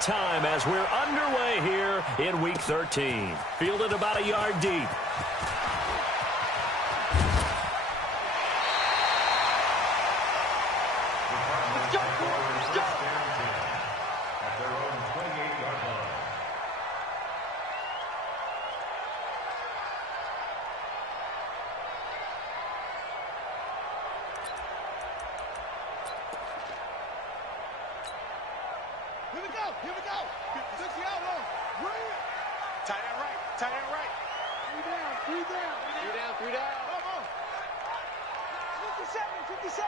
time as we're underway here in Week 13. Fielded about a yard deep. Here we go. 60 out long. Tight end right. Tight end right. Three down. Come on. 57.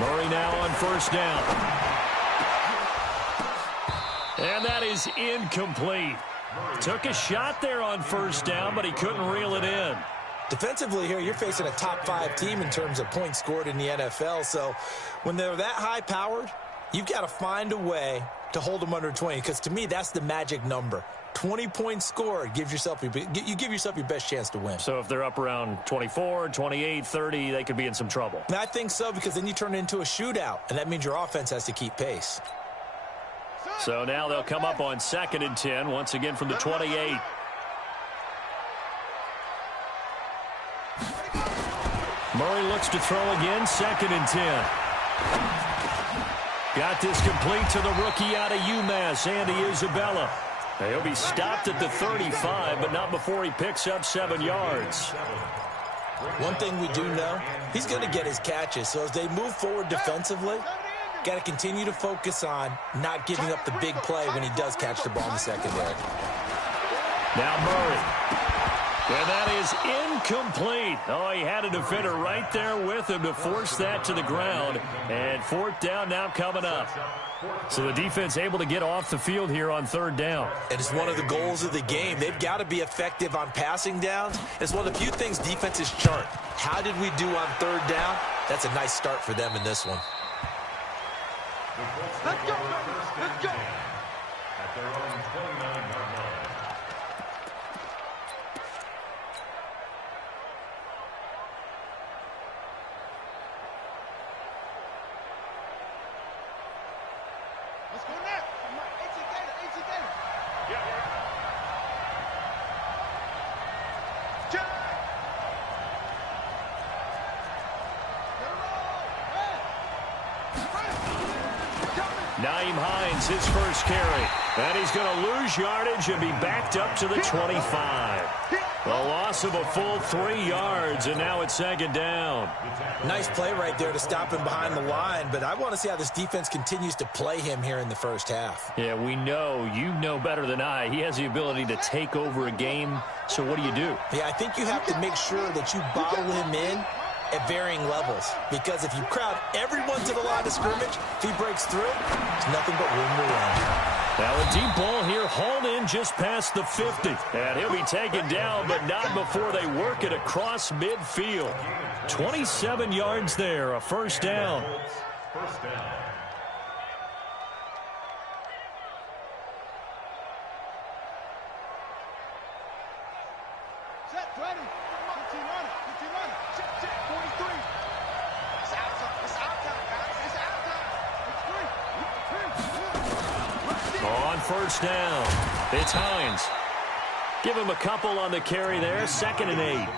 Murray now on first down. And that is incomplete. Took a shot there on first down, but he couldn't reel it in. Defensively here, you're facing a top-5 team in terms of points scored in the NFL. So when they're that high-powered, you've got to find a way to hold them under 20, because to me, that's the magic number. 20 points scored, you give yourself your best chance to win. So if they're up around 24, 28, 30, they could be in some trouble. And I think so, because then you turn it into a shootout, and that means your offense has to keep pace. So now they'll come up on 2nd and 10, once again from the 28. Murray looks to throw again, 2nd and 10. Got this complete to the rookie out of UMass, Andy Isabella. He'll be stopped at the 35, but not before he picks up 7 yards. One thing we do know, he's going to get his catches. So as they move forward defensively, got to continue to focus on not giving up the big play when he does catch the ball in the secondary. Now Murray. And that is incomplete. Oh, he had a defender right there with him to force that to the ground. And 4th down now coming up. So the defense able to get off the field here on 3rd down. And it's one of the goals of the game. They've got to be effective on passing downs. It's one of the few things defenses chart. How did we do on 3rd down? That's a nice start for them in this one. Let's go, baby. Let's go. At their own 29-yard line. Let's go next. AC Gator. Yeah. Naeem Hines, his first carry. And he's going to lose yardage and be backed up to the 25. A loss of a full 3 yards, and now it's 2nd down. Nice play right there to stop him behind the line, but I want to see how this defense continues to play him here in the first half. Yeah, we know, you know better than I, he has the ability to take over a game, so what do you do? Yeah, I think you have to make sure that you bottle him in at varying levels, because if you crowd everyone to the line of scrimmage, if he breaks through, there's nothing but room to run. Now a deep ball here, hauled in just past the 50. And he'll be taken down, but not before they work it across midfield. 27 yards there, a first down. First down. Set 20. 15 on it. Check. 43. It's out time, guys. It's out time. It's 3. On first down, it's Hines. Give him a couple on the carry there, 2nd and 8.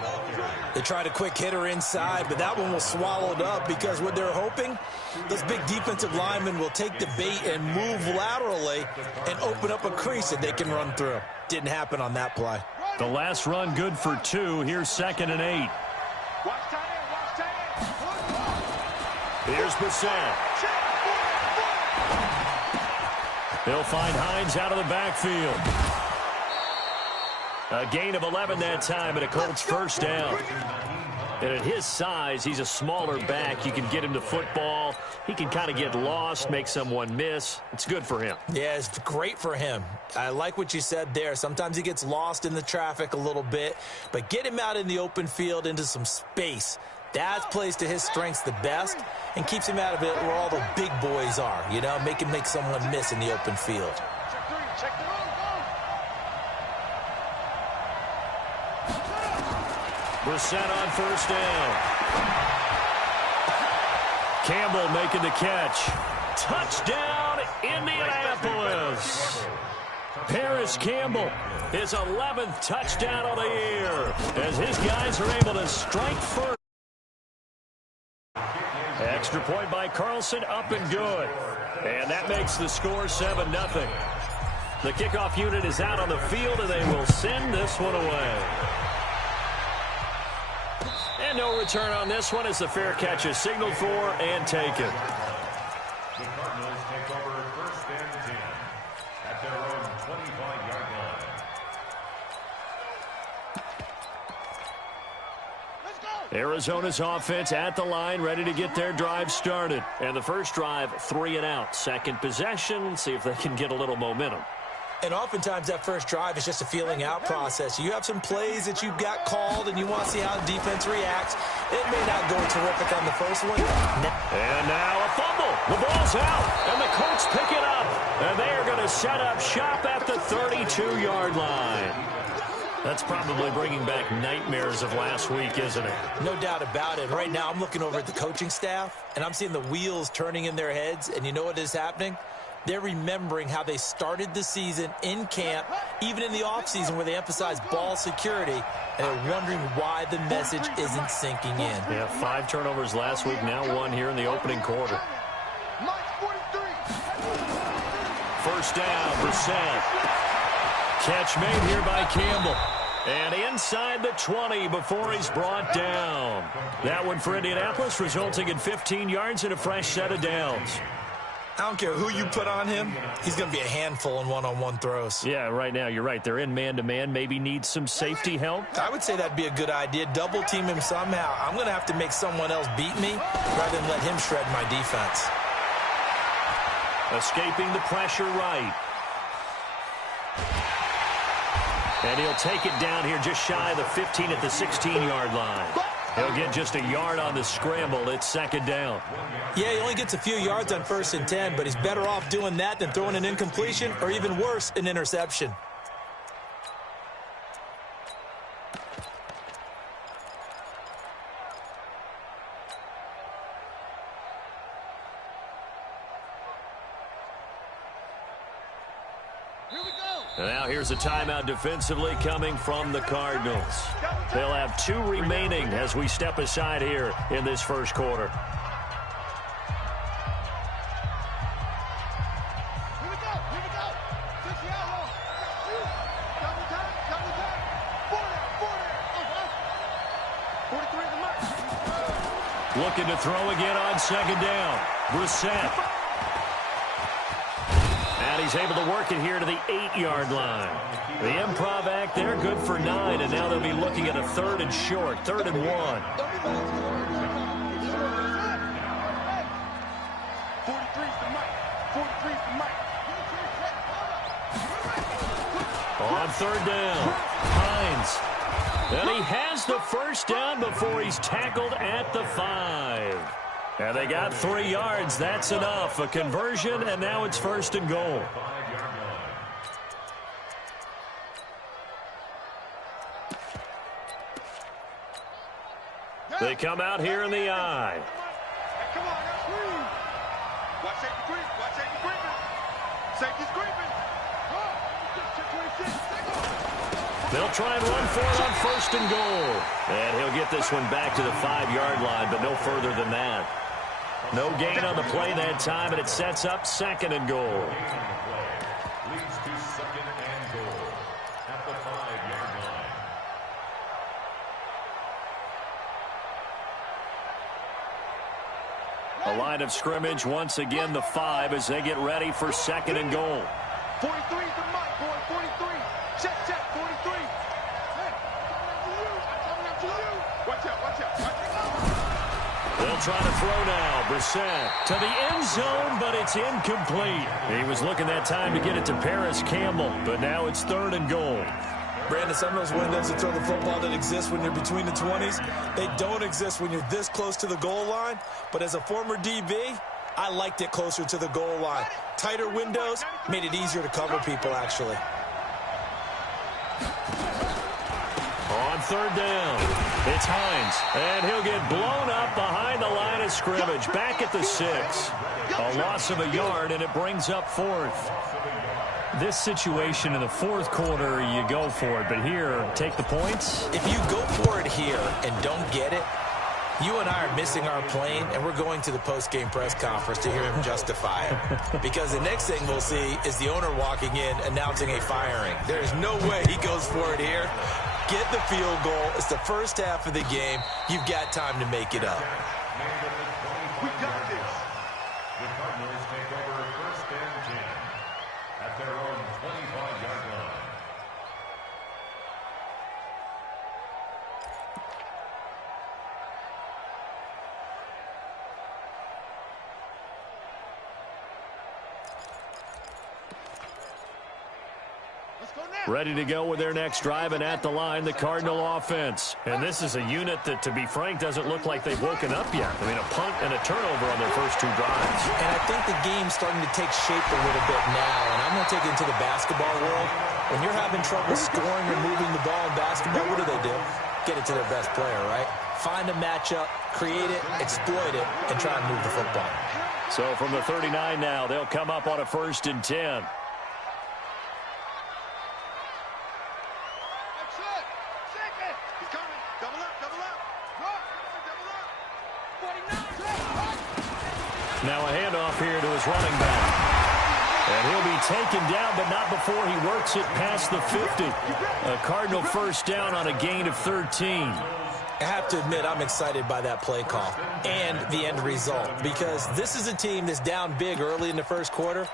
They tried a quick hitter inside, but that one was swallowed up because what they're hoping, those big defensive linemen will take the bait and move laterally and open up a crease that they can run through. Didn't happen on that play. The last run good for 2. Here's 2nd and 8. Watch tight end. Here's Bissett. They'll find Hines out of the backfield. A gain of 11 that time, and a Colts first down. And at his size, he's a smaller back. You can get him to football. He can kind of get lost, make someone miss. It's good for him. Yeah, it's great for him. I like what you said there. Sometimes he gets lost in the traffic a little bit, but get him out in the open field into some space. That plays to his strengths the best and keeps him out of it where all the big boys are, you know, make him make someone miss in the open field. Check the room. Brissett on first down. Campbell making the catch. Touchdown, Indianapolis. Paris Campbell, his 11th touchdown of the year, as his guys are able to strike first. Extra point by Carlson, up and good. And that makes the score 7-0. The kickoff unit is out on the field, and they will send this one away. And no return on this one as the fair catch is signaled for and taken. The Cardinals take over 1st and 10 at their own 25-yard line. Let's go. Arizona's offense at the line, ready to get their drive started. And the first drive, 3 and out. Second possession, see if they can get a little momentum. And oftentimes that first drive is just a feeling out process. You have some plays that you've got called and you want to see how the defense reacts. It may not go terrific on the first one. And now a fumble. The ball's out, and the Colts pick it up. And they are going to set up shop at the 32-yard line. That's probably bringing back nightmares of last week, isn't it? No doubt about it. Right now I'm looking over at the coaching staff, and I'm seeing the wheels turning in their heads. And you know what is happening? They're remembering how they started the season in camp, even in the offseason where they emphasized ball security, and they're wondering why the message isn't sinking in. Yeah, 5 turnovers last week, now 1 here in the opening quarter. First down, Brissett. Catch made here by Campbell. And inside the 20 before he's brought down. That one for Indianapolis, resulting in 15 yards and a fresh set of downs. I don't care who you put on him, he's going to be a handful in one-on-one throws. Yeah, right now, you're right. They're in man-to-man, maybe need some safety help. I would say that'd be a good idea. Double team him somehow. I'm going to have to make someone else beat me rather than let him shred my defense. Escaping the pressure right. And he'll take it down here just shy of the 15 at the 16-yard line. He'll get just a yard on the scramble. It's second down. Yeah, he only gets a few yards on 1st and 10, but he's better off doing that than throwing an incompletion or even worse, an interception. And now here's a timeout defensively coming from the Cardinals. They'll have 2 remaining as we step aside here in this first quarter. Here we go. 60 out long. Double time. 43 at the mark. Looking to throw again on second down. Brissett. And he's able to work it here to the 8-yard line. The improv act there, good for 9, and now they'll be looking at a 3rd and short, 3rd and 1. 43's the mic. 43's the mic. On 3rd down, Hines. And he has the first down before he's tackled at the 5. And they got 3 yards. That's enough. A conversion, and now it's 1st and goal. They come out here in the eye. Hey, come on, now scream. Watch safety creep. Watch safety creeping. Safety's creeping. They'll try and run for it on 1st and goal. And he'll get this one back to the 5-yard line, but no further than that. No gain on the play that time, and it sets up 2nd and goal. Leads to 2nd and goal at the 5-yard line. A line of scrimmage, once again the 5 as they get ready for 2nd and goal. 43's the mic, boy. 43. Check. 43. Hey, I'm coming after you. Watch out. They'll try to throw now. Brissett to the end zone, but it's incomplete. He was looking that time to get it to Paris Campbell, but now it's 3rd and goal. Brandon, some of those windows to throw the football that exist when you're between the 20s, they don't exist when you're this close to the goal line. But as a former DB, I liked it closer to the goal line. Tighter windows made it easier to cover people, actually. On 3rd down, it's Hines, and he'll get blown up behind the line of scrimmage, back at the 6. A loss of a yard, and it brings up 4th. This situation in the fourth quarter, you go for it. But here, take the points. If you go for it here and don't get it, you and I are missing our plane, and we're going to the post-game press conference to hear him justify it. Because the next thing we'll see is the owner walking in announcing a firing. There is no way he goes for it here. Get the field goal. It's the first half of the game. You've got time to make it up. We got this. The Cardinals take over first and 10 at their own 25-yard line. Let's go now. Ready to go with their next drive, and at the line, the Cardinal offense. And this is a unit that, to be frank, doesn't look like they've woken up yet. I mean, a punt and a turnover on their first two drives. And I think the game's starting to take shape a little bit now. And I'm going to take it into the basketball world. When you're having trouble scoring or moving the ball in basketball, what do? Get it to their best player, right? Find a matchup, create it, exploit it, and try and move the football. So from the 39 now, they'll come up on a 1st and 10. That's it. Shake it. He's coming. Double up, double up. Look, double up. 49. Now a handoff here to his running back. And he'll be taken down, but not before he works it past the 50. A Cardinal first down on a gain of 13. I have to admit, I'm excited by that play call and the end result, because this is a team that's down big early in the first quarter,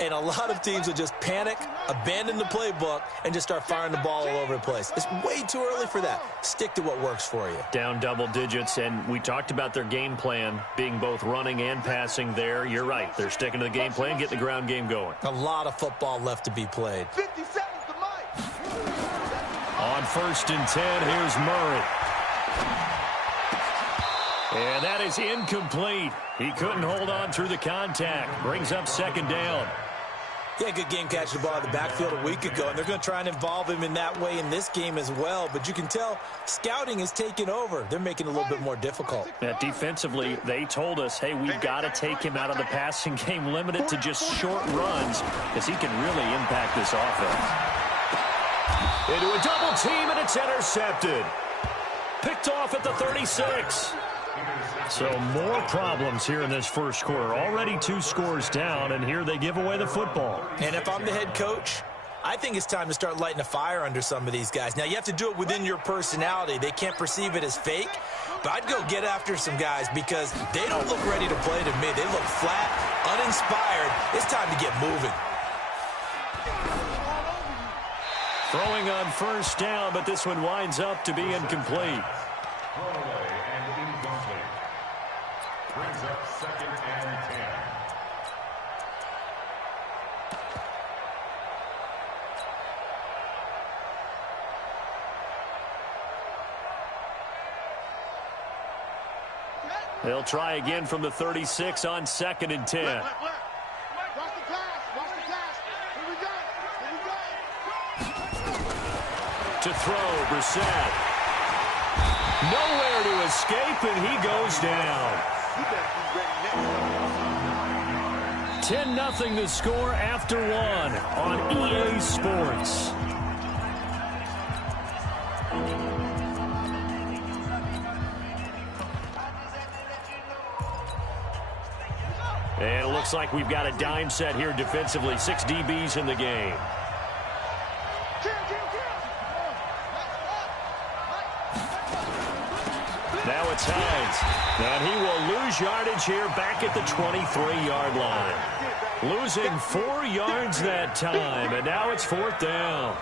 and a lot of teams will just panic, abandon the playbook, and just start firing the ball all over the place. It's way too early for that. Stick to what works for you. Down double digits, and we talked about their game plan being both running and passing there. You're right. They're sticking to the game plan, getting the ground game going. A lot of football left to be played. 50 seconds to Mike. On 1st and 10, here's Murray. And that is incomplete. He couldn't hold on through the contact. Brings up 2nd down. Yeah, good game catching the ball in the backfield a week ago, and they're going to try and involve him in that way in this game as well. But you can tell scouting is taking over. They're making it a little bit more difficult. Yeah, defensively, they told us, hey, we've got to take him out of the passing game, limit it to just short runs, because he can really impact this offense. Into a double team, and it's intercepted. Picked off at the 36. So more problems here in this first quarter. Already 2 scores down, and here they give away the football. And if I'm the head coach, I think it's time to start lighting a fire under some of these guys. Now, you have to do it within your personality. They can't perceive it as fake, but I'd go get after some guys because they don't look ready to play to me. They look flat, uninspired. It's time to get moving. Throwing on 1st down, but this one winds up to be incomplete. Thrown away and incomplete. Brings up 2nd and 10. They'll try again from the 36 on 2nd and 10. Watch the pass. Watch the pass. Here we go. Here we go. To throw, Brissett. Nowhere to escape, and he goes down. You better be ready next. 10-0 to score after 1 on EA Sports. And it looks like we've got a dime set here defensively. 6 DBs in the game. Now it's Hines. And he will lose yardage here back at the 23-yard line. Losing 4 yards that time, and now it's 4th down.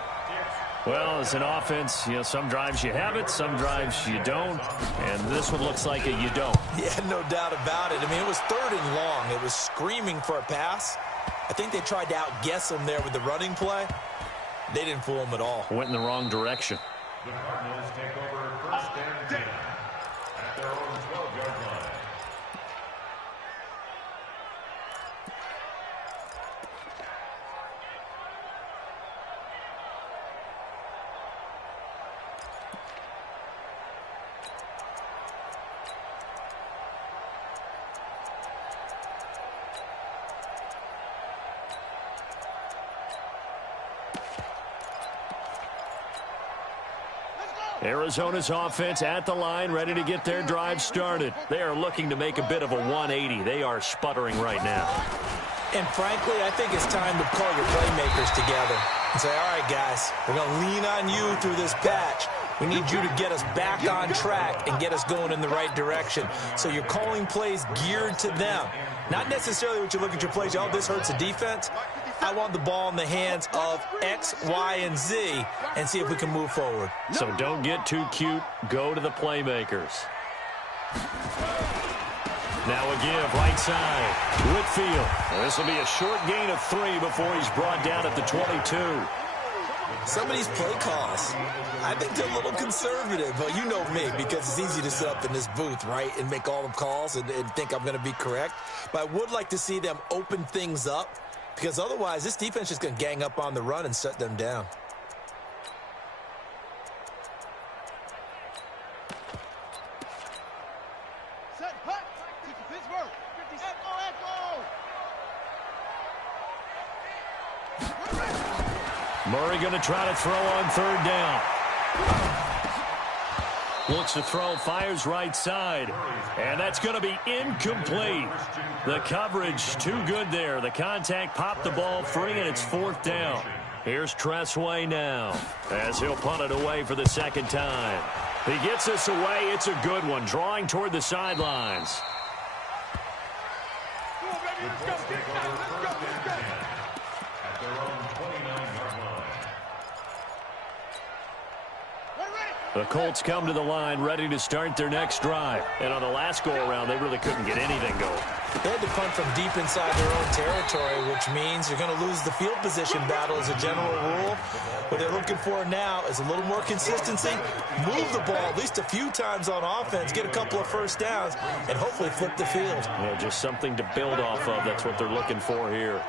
Well, as an offense, you know, some drives you have it, some drives you don't, and this one looks like a you don't. Yeah, no doubt about it. I mean, it was 3rd and long. It was screaming for a pass. I think they tried to outguess him there with the running play. They didn't fool him at all. Went in the wrong direction. The Cardinals take over 1st and 10 at their own 12-yard line. Arizona's offense at the line, ready to get their drive started. They are looking to make a bit of a 180. They are sputtering right now. And frankly, I think it's time to call your playmakers together and say, all right, guys, we're going to lean on you through this patch. We need you to get us back on track and get us going in the right direction. So you're calling plays geared to them. Not necessarily what you look at your plays, oh, this hurts the defense. I want the ball in the hands of X, Y, and Z and see if we can move forward. So don't get too cute. Go to the playmakers. Now a give, right side. Whitfield. This will be a short gain of 3 before he's brought down at the 22. Some of these play calls, I think they're a little conservative. But you know me, because it's easy to sit up in this booth, right, and make all the calls and think I'm going to be correct. But I would like to see them open things up, because otherwise this defense is going to gang up on the run and shut them down. Set, hut, Pittsburgh. Echo. Murray going to try to throw on 3rd down. Looks to throw, fires right side. And that's going to be incomplete. The coverage too good there. The contact popped the ball free, and it's 4th down. Here's Tressway now as he'll punt it away for the 2nd time. He gets this away. It's a good one, drawing toward the sidelines. Come on, baby, let's go. Let's go. At their own 29-yard line. The Colts come to the line ready to start their next drive. And on the last go-around, they really couldn't get anything going. They had to punt from deep inside their own territory, which means you're going to lose the field position battle as a general rule. What they're looking for now is a little more consistency, move the ball at least a few times on offense, get a couple of first downs, and hopefully flip the field. Yeah, just something to build off of. That's what they're looking for here.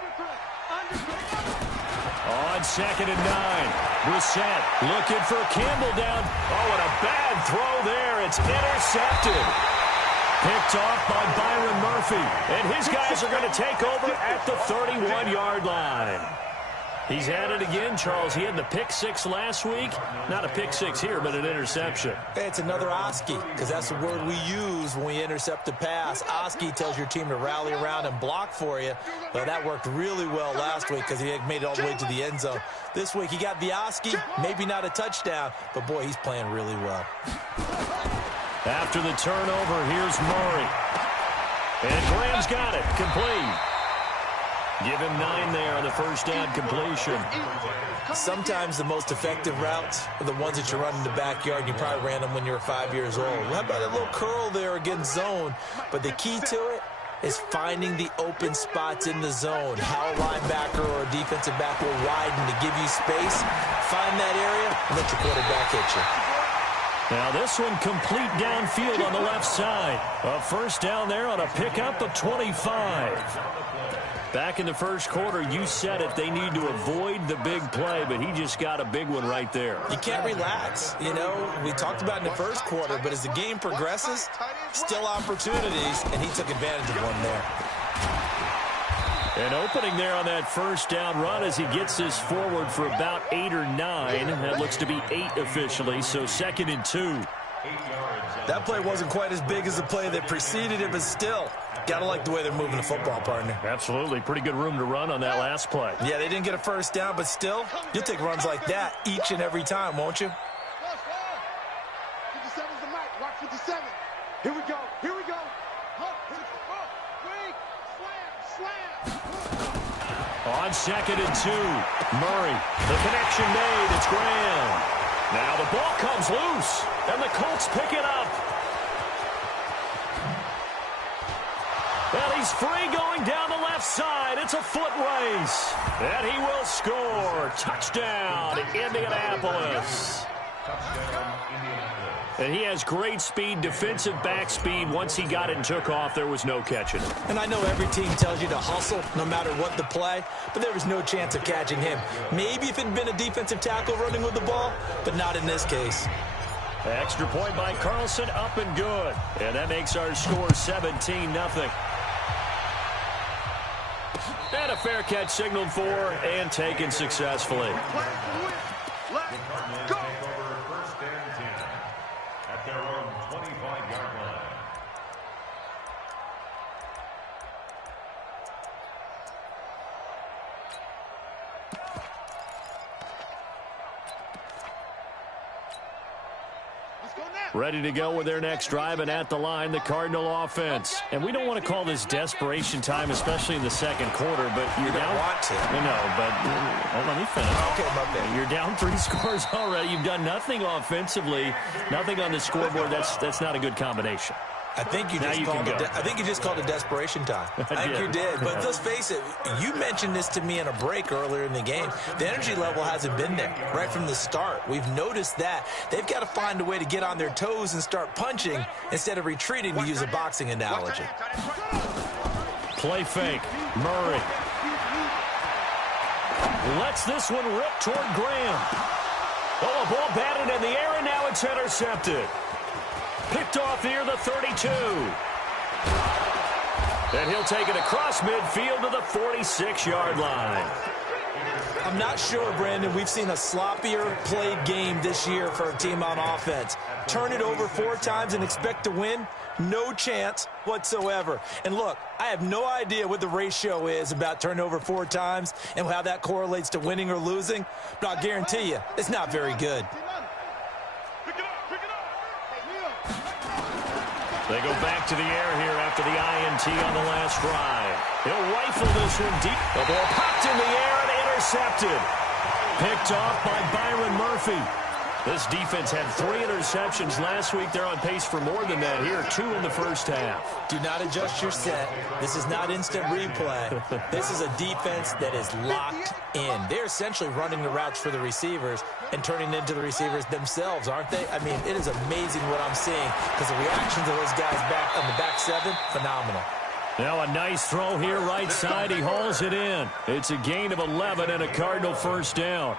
On 2nd and 9, Brissett looking for Campbell down. Oh, and a bad throw there. It's intercepted. Picked off by Byron Murphy. And his guys are going to take over at the 31-yard line. He's had it again, Charles. He had the pick 6 last week. Not a pick 6 here, but an interception. Hey, it's another Oski, because that's the word we use when we intercept a pass. Oski tells your team to rally around and block for you. But that worked really well last week because he had made it all the way to the end zone. This week he got the Oski, maybe not a touchdown, but boy, he's playing really well. After the turnover, here's Murray. And Graham's got it, complete. Give him 9 there on the first down completion. Sometimes the most effective routes are the ones that you run in the backyard. You probably ran them when you were 5 years old. How about a little curl there against zone? But the key to it is finding the open spots in the zone. How a linebacker or a defensive back will widen to give you space. Find that area and let your quarterback hit you. Now this one complete downfield on the left side. A first down there on a pickup of 25. Back in the first quarter, you said it, they need to avoid the big play, but he just got a big one right there. You can't relax. You know, we talked about in the first quarter, but as the game progresses, still opportunities, and he took advantage of one there. An opening there on that first down run as he gets this forward for about 8 or 9. That looks to be 8 officially, so 2nd and 2. That play wasn't quite as big as the play that preceded it, but still, got to like the way they're moving the football, partner. Absolutely. Pretty good room to run on that last play. Yeah, they didn't get a first down, but still, you'll take runs like that each and every time, won't you? 57's the mic. Watch 57. Here we go. Here we go. Slam. On 2nd and 2, Murray. The connection made. It's Graham. Now the ball comes loose, and the Colts pick it up. Well, he's free going down the left side. It's a foot race. And he will score. Touchdown, Indianapolis. And he has great speed, defensive back speed. Once he got it and took off, there was no catching him. And I know every team tells you to hustle no matter what the play, but there was no chance of catching him. Maybe if it had been a defensive tackle running with the ball, but not in this case. Extra point by Carlson, up and good. And that makes our score 17-0. And a fair catch signaled for and taken successfully. Let's go. Ready to go with their next drive, and at the line, the Cardinal offense. And we don't want to call this desperation time, especially in the second quarter, but you're down. Want to. No, but let me finish. Okay, my bad. You're down 3 scores already. You've done nothing offensively, nothing on the scoreboard. That's not a good combination. I think you just called it desperation time. I think you did. But let's face it, you mentioned this to me in a break earlier in the game. The energy level hasn't been there right from the start. We've noticed that. They've got to find a way to get on their toes and start punching instead of retreating, to use a boxing analogy. Play fake. Murray lets this one rip toward Graham. Oh, a ball batted in the air, and now it's intercepted. Picked off near the 32. And he'll take it across midfield to the 46-yard line. I'm not sure, Brandon, we've seen a sloppier played game this year for a team on offense. Turn it over 4 times and expect to win? No chance whatsoever. And look, I have no idea what the ratio is about turning over 4 times and how that correlates to winning or losing, but I'll guarantee you it's not very good. They go back to the air here after the INT on the last drive. He'll rifle this one deep. The ball popped in the air and intercepted. Picked off by Byron Murphy. This defense had 3 interceptions last week. They're on pace for more than that here. 2 in the first half. Do not adjust your set. This is not instant replay. This is a defense that is locked in. They're essentially running the routes for the receivers and turning into the receivers themselves, aren't they? I mean, it is amazing what I'm seeing because the reactions of those guys back on the back 7, phenomenal. Now a nice throw here right side. He hauls it in. It's a gain of 11 and a Cardinal first down.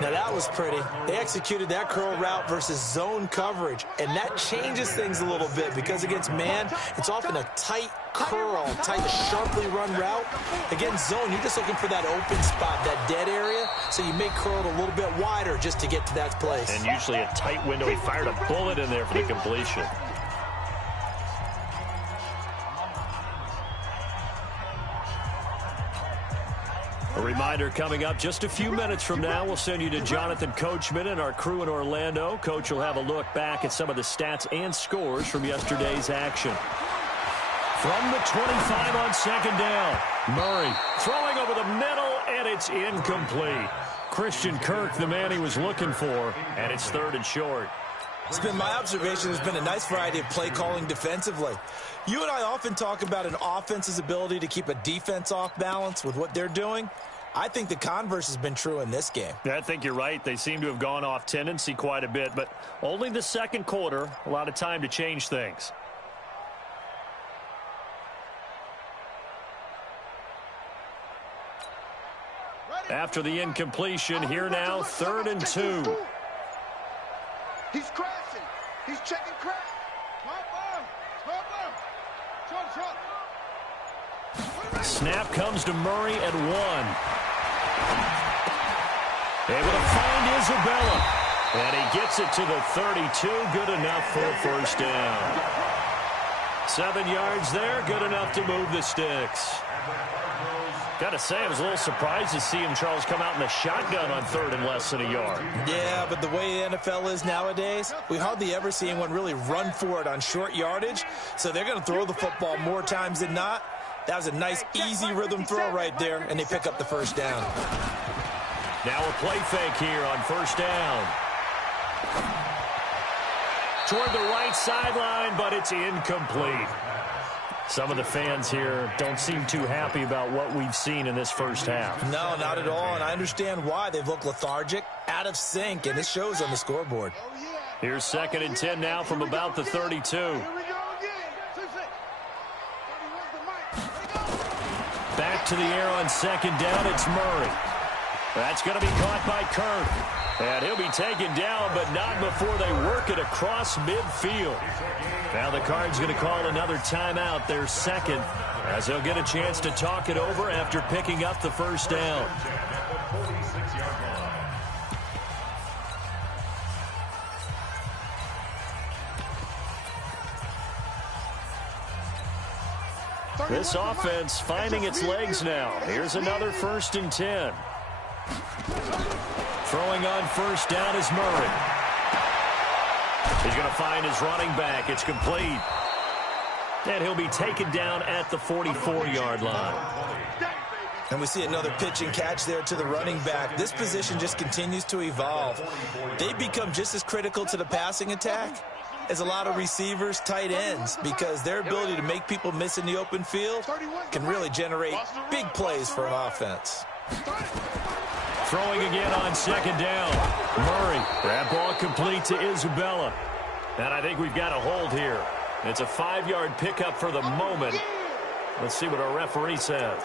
Now that was pretty. They executed that curl route versus zone coverage, and that changes things a little bit because against man, it's often a tight curl, tight, sharply run route. Against zone, you're just looking for that open spot, that dead area, so you may curl it a little bit wider just to get to that place. And usually a tight window. He fired a bullet in there for the completion. A reminder coming up just a few minutes from now, we'll send you to Jonathan Coachman and our crew in Orlando. Coach will have a look back at some of the stats and scores from yesterday's action. From the 25 on second down, Murray throwing over the middle, and it's incomplete. Christian Kirk, the man he was looking for, and it's 3rd and short. It's been my observation there's been a nice variety of play calling defensively. You and I often talk about an offense's ability to keep a defense off balance with what they're doing. I think the converse has been true in this game. Yeah, I think you're right. They seem to have gone off tendency quite a bit, but only the second quarter, a lot of time to change things. After the incompletion, here now, 3rd and 2. He's crashing. He's checking crash. Snap comes to Murray at 1. Able to find Isabella. And he gets it to the 32. Good enough for a first down. 7 yards there. Good enough to move the sticks. Got to say, I was a little surprised to see him, Charles, come out in the shotgun on 3rd and less than a yard. Yeah, but the way the NFL is nowadays, we hardly ever see anyone really run for it on short yardage. So they're going to throw the football more times than not. That was a nice, easy rhythm throw right there, and they pick up the first down. Now a play fake here on first down. Toward the right sideline, but it's incomplete. Some of the fans here don't seem too happy about what we've seen in this first half. No, not at all, and I understand why. They've looked lethargic, out of sync, and it shows on the scoreboard. Here's 2nd and 10 now from about the 32. Back to the air on second down, it's Murray. That's going to be caught by Kirk. And he'll be taken down, but not before they work it across midfield. Now the Cards going to call another timeout, their second, as they'll get a chance to talk it over after picking up the first down. This offense finding its legs now. Here's another 1st and 10. Throwing on first down is Murray. He's going to find his running back. It's complete. And he'll be taken down at the 44-yard line. And we see another pitch and catch there to the running back. This position just continues to evolve. They become just as critical to the passing attack as a lot of receivers, tight ends, because their ability to make people miss in the open field can really generate big plays for an offense. Throwing again on second down. Murray. That ball complete to Isabella. And I think we've got a hold here. It's a 5-yard pickup for the moment. Let's see what our referee says.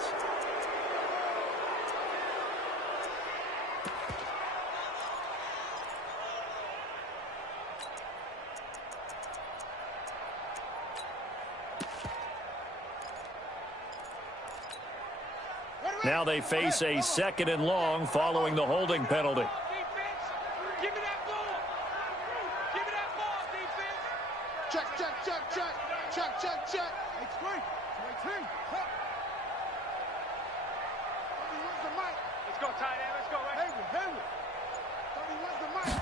Now they face a 2nd and long following the holding penalty. Give me that ball. Give me that ball, defense. Check, check, check, check. Check, check, check. It's great. It's great. Where's the mic? Let's go, tight end. Let's go. Hayward. 31's the mic.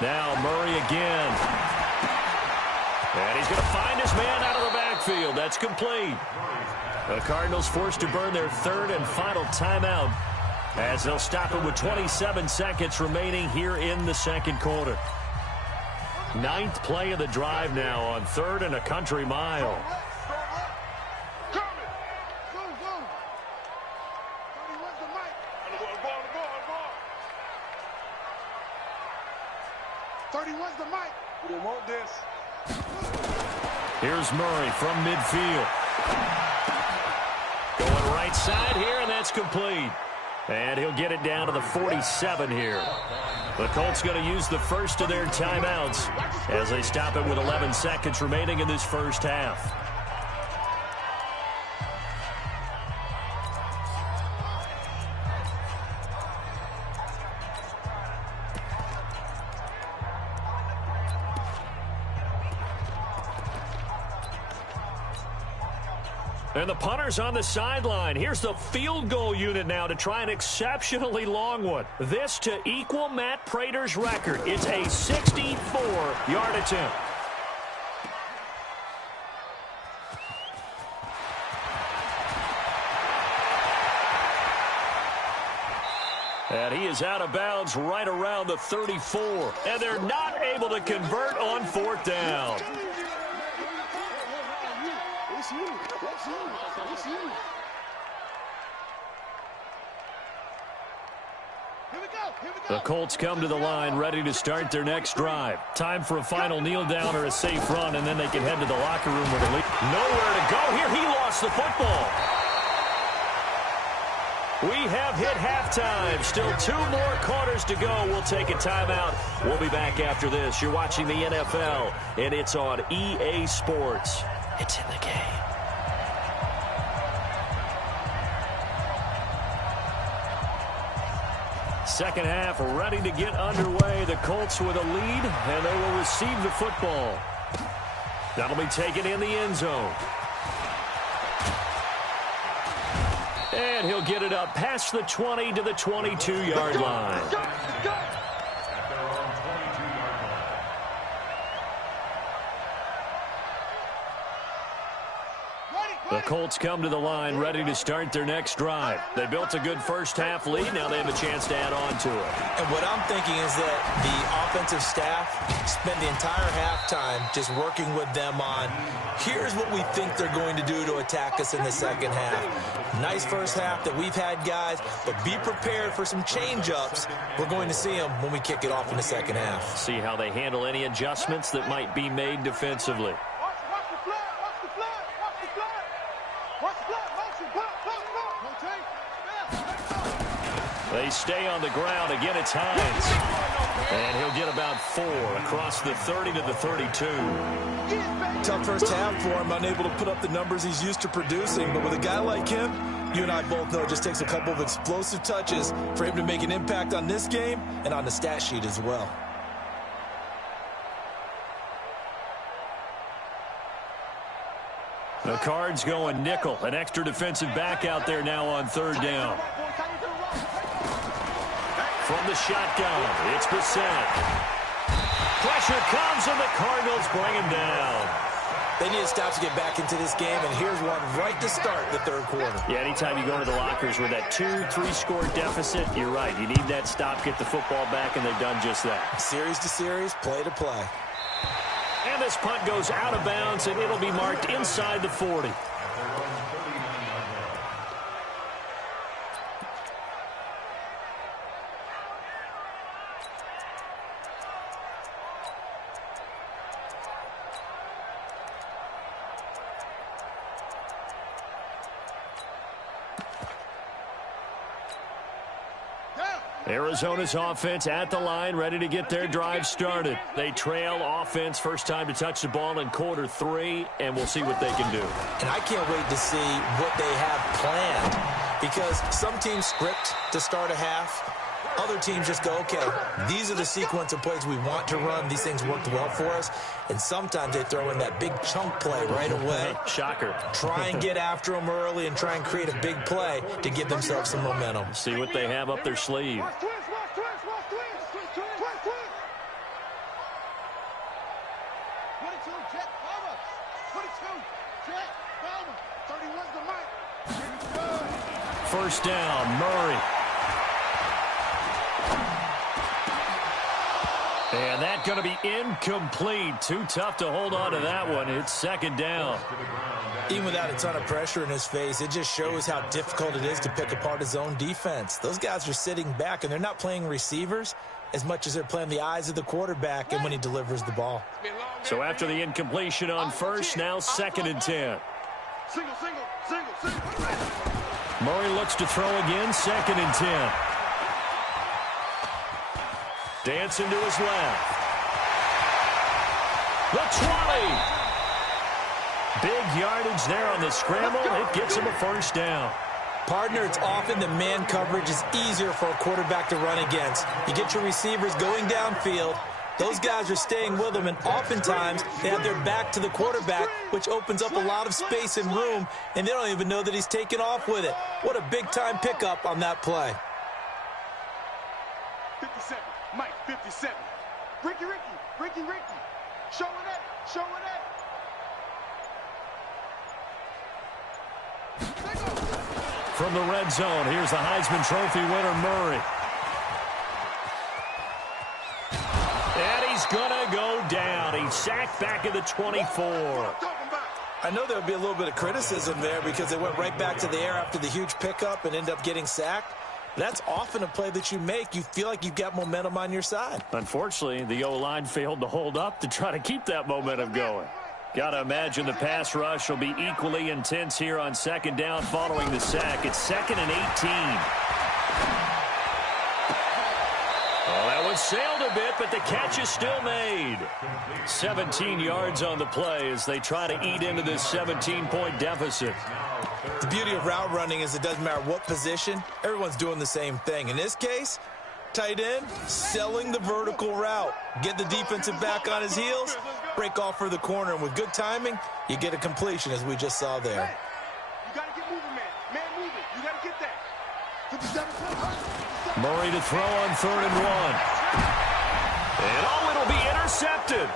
Now Murray again. And he's going to find his man out of the backfield. That's complete. The Cardinals forced to burn their 3rd and final timeout as they'll stop it with 27 seconds remaining here in the 2nd quarter. 9th play of the drive now on 3rd and a country mile. Go. 31's the mic. Ball. 31's the mic. We don't want this. Here's Murray from midfield. Going right side here, and that's complete. And he'll get it down to the 47 here. The Colts going to use the first of their timeouts as they stop it with 11 seconds remaining in this first half. And the punter's on the sideline. Here's the field goal unit now to try an exceptionally long one. This to equal Matt Prater's record. It's a 64-yard attempt. And he is out of bounds right around the 34. And they're not able to convert on 4th down. The Colts come to the line ready to start their next drive. Time for a final kneel down or a safe run, and then they can head to the locker room with a lead. Nowhere to go here. He lost the football. We have hit halftime. Still 2 more quarters to go. We'll take a timeout. We'll be back after this. You're watching the NFL, and it's on EA Sports. It's in the game. Second half ready to get underway. The Colts with a lead, and they will receive the football. That'll be taken in the end zone. And he'll get it up past the 20 to the 22-yard line. The Colts come to the line ready to start their next drive. They built a good first half lead. Now they have a chance to add on to it. And what I'm thinking is that the offensive staff spend the entire halftime just working with them on, here's what we think they're going to do to attack us in the second half. Nice first half that we've had, guys, but be prepared for some change-ups. We're going to see them when we kick it off in the second half. See how they handle any adjustments that might be made defensively. They stay on the ground. Again, it's Hines. And he'll get about 4 across the 30 to the 32. Tough first half for him, unable to put up the numbers he's used to producing. But with a guy like him, you and I both know it just takes a couple of explosive touches for him to make an impact on this game and on the stat sheet as well. The Cards going nickel. An extra defensive back out there now on 3rd down. From the shotgun, it's Bissett. Pressure comes, and the Cardinals bring him down. They need a stop to get back into this game, and here's one right to start the third quarter. Yeah, anytime you go into the lockers with that 2-3 score deficit, you're right. You need that stop, get the football back, and they've done just that. Series to series, play to play. And this punt goes out of bounds, and it'll be marked inside the 40. Arizona's offense at the line, ready to get their drive started. They trail offense, first time to touch the ball in quarter 3, and we'll see what they can do. And I can't wait to see what they have planned, because some teams script to start a half. Other teams just go, okay, these are the sequence of plays we want to run. These things worked well for us. And sometimes they throw in that big chunk play right away. Shocker. Try and get after them early and try and create a big play to give themselves some momentum. See what they have up their sleeve. First down, Murray. And that's going to be incomplete. Too tough to hold on to that one. It's second down. Even without a ton of pressure in his face, it just shows how difficult it is to pick apart his own defense. Those guys are sitting back, and they're not playing receivers as much as they're playing the eyes of the quarterback and when he delivers the ball. So after the incompletion on first, now second and 10. Murray looks to throw again, second and 10. Dancing to his left. The 20. Big yardage there on the scramble. It gets him a first down. Partner, it's often the man coverage is easier for a quarterback to run against. You get your receivers going downfield. Those guys are staying with them, and oftentimes they have their back to the quarterback, which opens up a lot of space and room, and they don't even know that he's taken off with it. What a big-time pickup on that play. 57, Mike, 57. Ricky. Showing it. From the red zone, here's the Heisman Trophy winner, Murray. And he's going to go down. He's sacked back at the 24. I know there would be a little bit of criticism there because they went right back to the air after the huge pickup and ended up getting sacked. That's often a play that you make. You feel like you've got momentum on your side. Unfortunately, the O-line failed to hold up to try to keep that momentum going. Got to imagine the pass rush will be equally intense here on second down following the sack. It's second and 18. Well, that one sailed a bit, but the catch is still made. 17 yards on the play as they try to eat into this 17-point deficit. The beauty of route running is it doesn't matter what position. Everyone's doing the same thing. In this case, tight end, selling the vertical route. Get the defensive back on his heels, break off for the corner, and with good timing, you get a completion, as we just saw there. You got to get moving, man. Man moving. You got to get that. Murray to throw on 3rd and 1. And it'll be intercepted.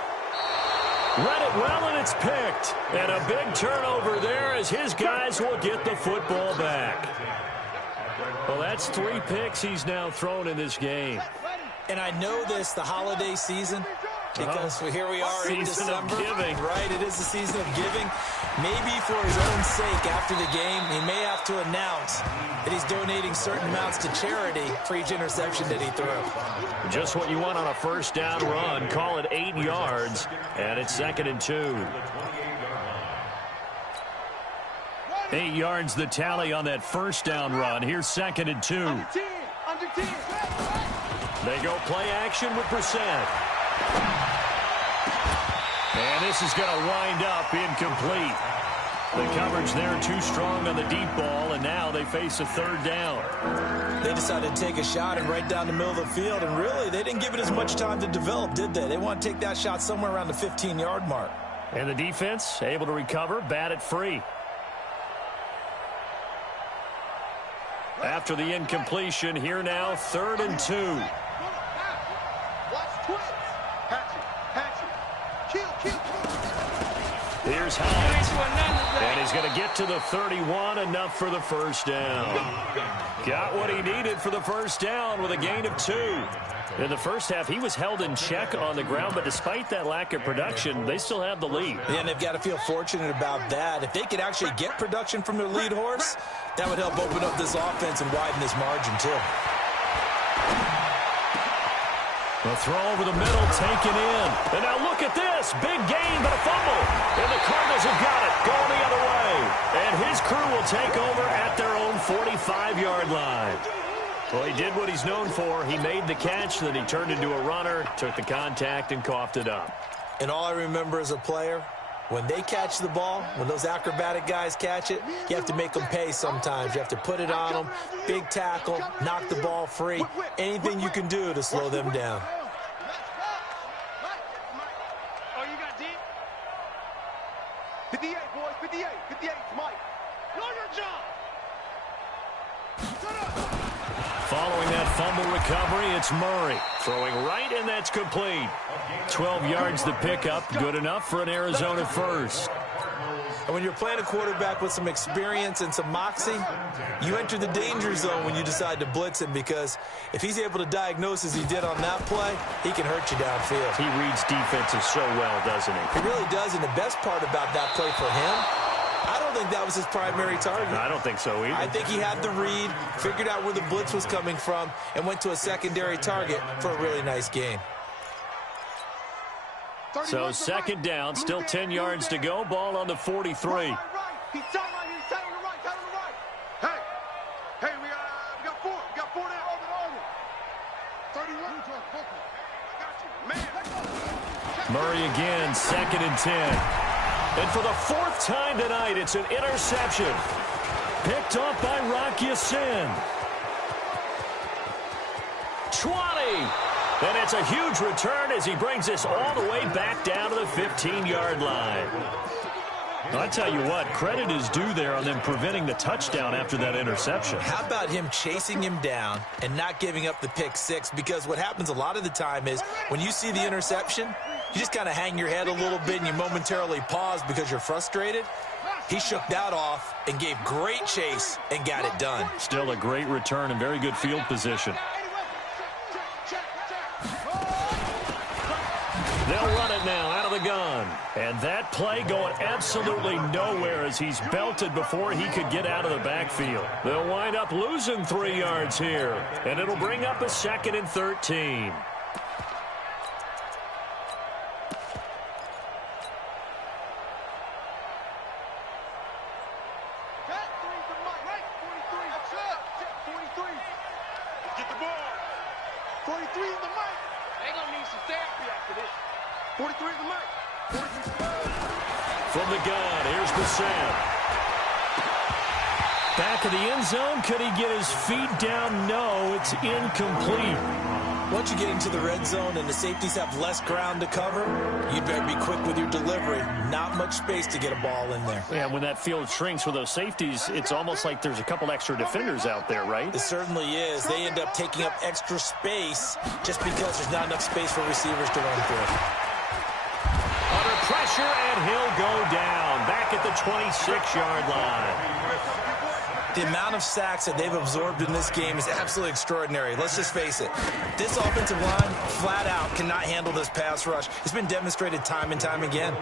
Read it well, and it's picked. And a big turnover there as his guys will get the football back. Well, that's 3 picks he's now thrown in this game. And I know this, the holiday season, because here we are in December. Season of giving. Right, it is the season of giving. Maybe for his own sake after the game, he may have to announce that he's donating certain amounts to charity for each interception that he threw. Just what you want on a first down run. Call it 8 yards, and it's 2nd and 2. 8 yards the tally on that first down run. Here's 2nd and 2. Under 10. They go play action with Brissett. And this is going to wind up incomplete. The coverage there too strong on the deep ball, and now they face a 3rd down. They decided to take a shot and right down the middle of the field, and really, they didn't give it as much time to develop, did they? They want to take that shot somewhere around the 15-yard mark. And the defense able to recover, bat it free. After the incompletion, here now, 3rd and 2. Watch twist. Patrick. Here's Hunt. And he's going to get to the 31, enough for the first down. Got what he needed for the first down with a gain of 2. In the first half, he was held in check on the ground, but despite that lack of production, they still have the lead. Yeah, and they've got to feel fortunate about that. If they could actually get production from their lead horse, that would help open up this offense and widen this margin, too. The throw over the middle, taken in. And now look at this. Big gain, but a fumble. And the Cardinals have got it, going the other way. And his crew will take over at their own 45-yard line. Well, he did what he's known for. He made the catch, then he turned into a runner, took the contact, and coughed it up. And all I remember as a player, when they catch the ball, when those acrobatic guys catch it, you have to make them pay sometimes. You have to put it on them, big tackle, knock the ball free, anything you can do to slow them down. Oh, you got deep? 58, boys, 58, 58, Mike. Know your job. Following that fumble recovery, it's Murray. Throwing right, and that's complete. 12 yards to pick up. Good enough for an Arizona first. And when you're playing a quarterback with some experience and some moxie, you enter the danger zone when you decide to blitz him, because if he's able to diagnose as he did on that play, he can hurt you downfield. He reads defenses so well, doesn't he? He really does, and the best part about that play for him, I don't think that was his primary target. I don't think so either. I think he had the read, figured out where the blitz was coming from, and went to a secondary target for a really nice gain. So second down, still 10 yards to go. Ball on the 43. He's tight right here. He's tight on the right. Tight on the right. Hey, we got 4. We got 4 now. Over. 31. I got you. Man. Murray again, second and 10. And for the 4th time tonight, it's an interception. Picked off by Rock Ya-Sin. 20. And it's a huge return as he brings this all the way back down to the 15-yard line. I tell you what, credit is due there on them preventing the touchdown after that interception. How about him chasing him down and not giving up the pick six? Because what happens a lot of the time is when you see the interception, you just kind of hang your head a little bit and you momentarily pause because you're frustrated. He shook that off and gave great chase and got it done. Still a great return and very good field position. They'll run it now out of the gun. And that play going absolutely nowhere as he's belted before he could get out of the backfield. They'll wind up losing 3 yards here. And it'll bring up a 2nd and 13. Get the ball. 43 in the mic. They gonna need some therapy after this. 43 in the mic. 43. From the gun, here's Bassett. Back of the end zone. Could he get his feet down? No, it's incomplete. Once you get into the red zone and the safeties have less ground to cover, you better be quick with your delivery. Not much space to get a ball in there. Yeah, when that field shrinks with those safeties, it's almost like there's a couple extra defenders out there, right? It certainly is. They end up taking up extra space just because there's not enough space for receivers to run through. Under pressure, and he'll go down. Back at the 26-yard line. The amount of sacks that they've absorbed in this game is absolutely extraordinary. Let's just face it. This offensive line, flat out, cannot handle this pass rush. It's been demonstrated time and time again.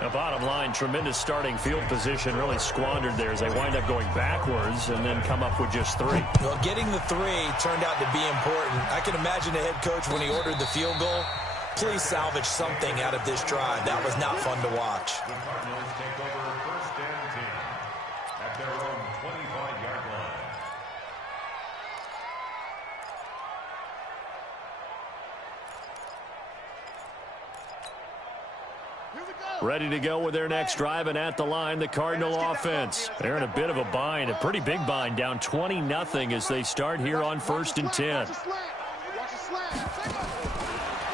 The bottom line, tremendous starting field position, really squandered there as they wind up going backwards and then come up with just 3. Well, getting the 3 turned out to be important. I can imagine the head coach when he ordered the field goal. Please salvage something out of this drive. That was not fun to watch. The Cardinals take over 1st and 10 at their own 25-yard line. Ready to go with their next drive, and at the line, the Cardinal offense. They're in a bit of a bind, a pretty big bind, down 20-0 as they start here on 1st and 10.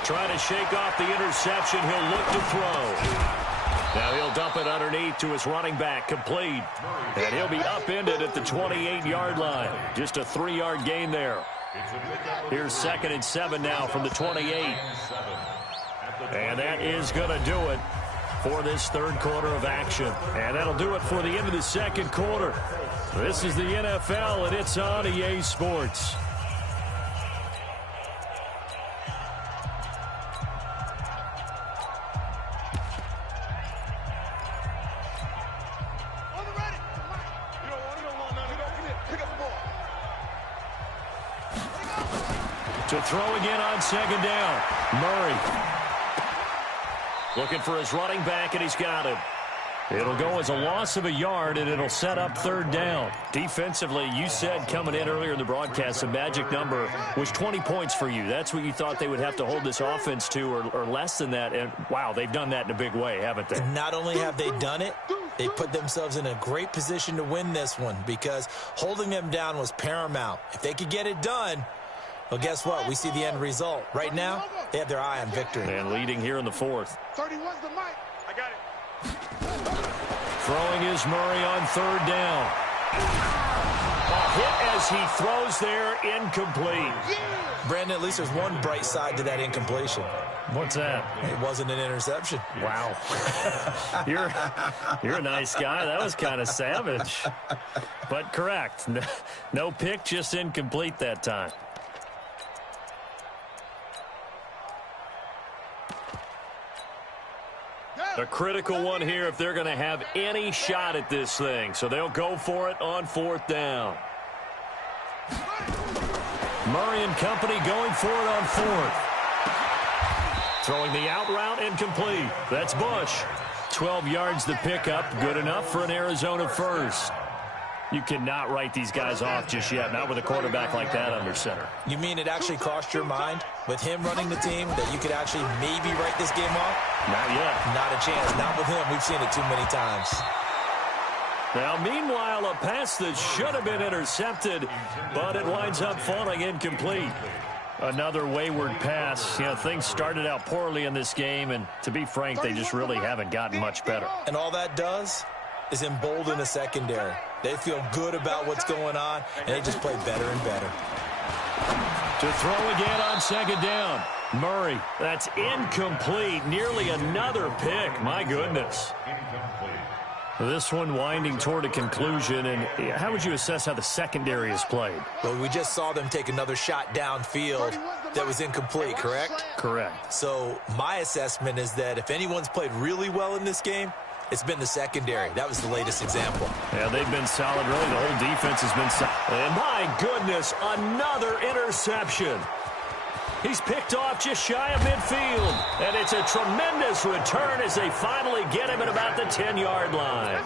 Trying to shake off the interception. He'll look to throw. Now he'll dump it underneath to his running back, complete. And he'll be upended at the 28-yard line. Just a 3-yard gain there. Here's 2nd and 7 now from the 28. And that is going to do it. for this third quarter of action. And that'll do it for the end of the second quarter. This is the NFL, and it's on EA Sports. To throw again on second down. Murray. Looking for his running back, and he's got him. It'll go as a loss of a yard, and it'll set up third down. Defensively, you said coming in earlier in the broadcast, the magic number was 20 points for you. That's what you thought they would have to hold this offense to, or less than that. And, wow, they've done that in a big way, haven't they? And not only have they done it, they put themselves in a great position to win this one because holding them down was paramount. If they could get it done, well, guess what? We see the end result. Right now, they have their eye on victory. And leading here in the fourth. 31's the mic. I got it. Throwing is Murray on third down. A hit as he throws there, incomplete. Brandon, at least there's one bright side to that incompletion. What's that? It wasn't an interception. Wow. You're a nice guy. That was kind of savage. But correct. No pick, just incomplete that time. A critical one here if they're going to have any shot at this thing. So they'll go for it on fourth down. Murray and company going for it on fourth. Throwing the out route incomplete. That's Bush. 12 yards to pick up. Good enough for an Arizona first. You cannot write these guys off just yet, not with a quarterback like that under center. You mean it actually crossed your mind with him running the team that you could actually maybe write this game off? Not yet. Not a chance. Not with him. We've seen it too many times. Now, meanwhile, a pass that should have been intercepted, but it winds up falling incomplete. Another wayward pass. You know, things started out poorly in this game, and to be frank, they just really haven't gotten much better. And all that does is embolden the secondary. They feel good about what's going on, and they just play better and better. To throw again on second down. Murray, that's incomplete. Nearly another pick. My goodness. This one winding toward a conclusion, and how would you assess how the secondary has played? Well, we just saw them take another shot downfield that was incomplete, correct? Correct. So my assessment is that if anyone's played really well in this game, it's been the secondary. That was the latest example. Yeah, they've been solid. Really, the whole defense has been solid. And my goodness, another interception. He's picked off just shy of midfield. And it's a tremendous return as they finally get him at about the 10-yard line.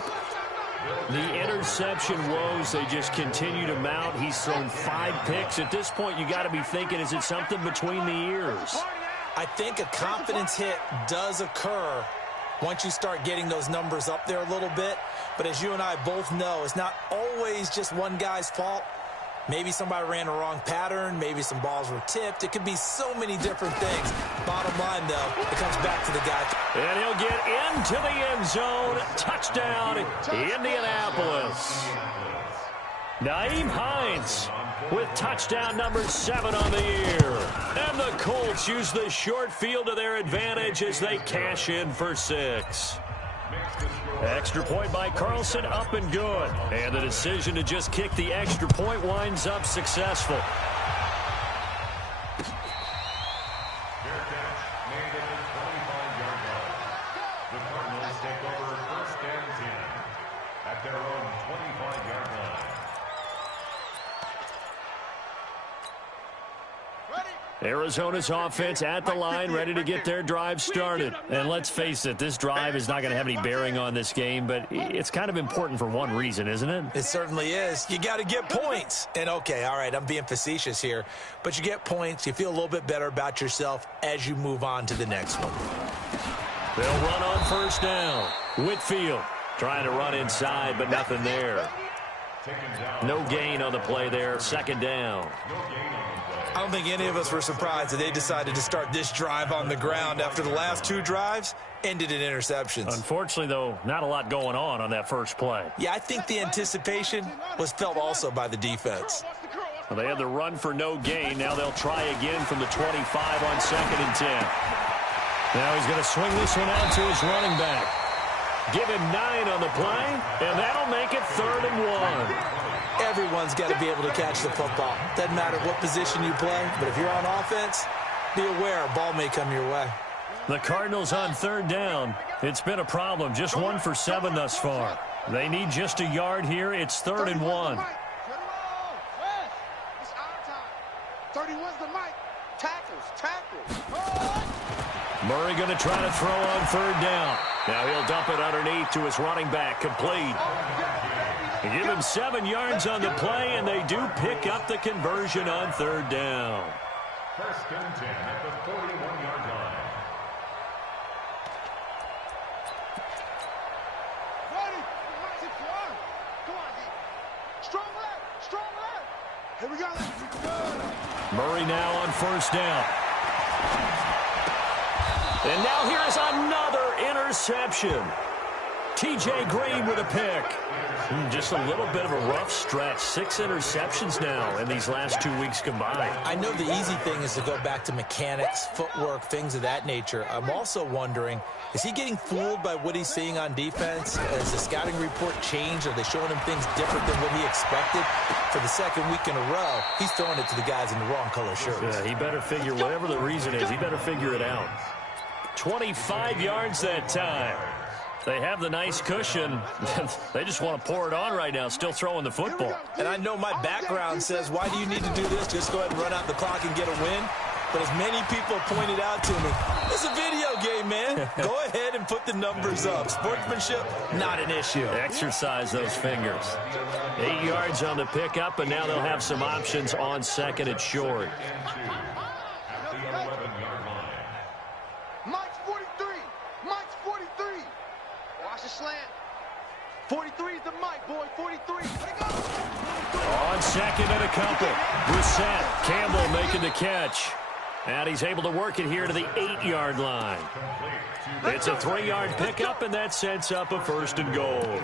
The interception woes, they just continue to mount. He's thrown 5 picks. At this point, you got to be thinking, is it something between the ears? I think a confidence hit does occur once you start getting those numbers up there a little bit. But as you and I both know, it's not always just one guy's fault. Maybe somebody ran a wrong pattern. Maybe some balls were tipped. It could be so many different things. Bottom line, though, it comes back to the guy. And he'll get into the end zone. Touchdown, Indianapolis. Nyheim Hines with touchdown number 7 on the year. And the Colts use the short field to their advantage as they cash in for 6. Extra point by Carlson, up and good. And the decision to just kick the extra point winds up successful. The Cardinals take over first and 10 at their own 25-yard line. Arizona's offense at the line, ready to get their drive started. And let's face it, this drive is not going to have any bearing on this game, but it's kind of important for one reason, isn't it? It certainly is. You got to get points. And, okay, all right, I'm being facetious here, but you get points. You feel a little bit better about yourself as you move on to the next one. They'll run on first down. Whitfield trying to run inside, but nothing there. No gain on the play there. Second down. I don't think any of us were surprised that they decided to start this drive on the ground after the last 2 drives ended in interceptions. Unfortunately, though, not a lot going on that first play. Yeah, I think the anticipation was felt also by the defense. Well, they had the run for no gain. Now they'll try again from the 25 on second and 10. Now he's going to swing this one out to his running back. Give him 9 on the play, and that'll make it 3rd and 1. Everyone's got to be able to catch the football. Doesn't matter what position you play, but if you're on offense, be aware a ball may come your way. The Cardinals on 3rd down. It's been a problem. Just 1 for 7 thus far. They need just a yard here. It's 3rd and 1. 31's the mic. Tackles. Murray going to try to throw on 3rd down. Now he'll dump it underneath to his running back. Complete. They give him 7 yards on the play, and they do pick up the conversion on 3rd down. 1st and 10 at the 41-yard line. Here we go. Murray now on 1st down. And now here's another interception. T.J. Green with a pick. Just a little bit of a rough stretch. 6 interceptions now in these last 2 weeks combined. I know the easy thing is to go back to mechanics, footwork, things of that nature. I'm also wondering, is he getting fooled by what he's seeing on defense? Has the scouting report changed? Are they showing him things different than what he expected? For the 2nd week in a row, he's throwing it to the guys in the wrong color shirts. Yeah, he better figure, whatever the reason is, he better figure it out. 25 yards that time. They have the nice cushion. They just want to pour it on right now, still throwing the football. And I know my background says, why do you need to do this? Just go ahead and run out the clock and get a win. But as many people pointed out to me, it's a video game, man. Go ahead and put the numbers up. Sportsmanship, not an issue. Exercise those fingers. 8 yards on the pickup, and now they'll have some options on 2nd and short. Mike's 43. Mike's 43. Watch the slant. 43 is the mic, boy. 43. On 2nd and a couple. Brissett, Campbell making the catch. And he's able to work it here to the 8-yard line. It's a 3-yard pickup, and that sets up a 1st and goal.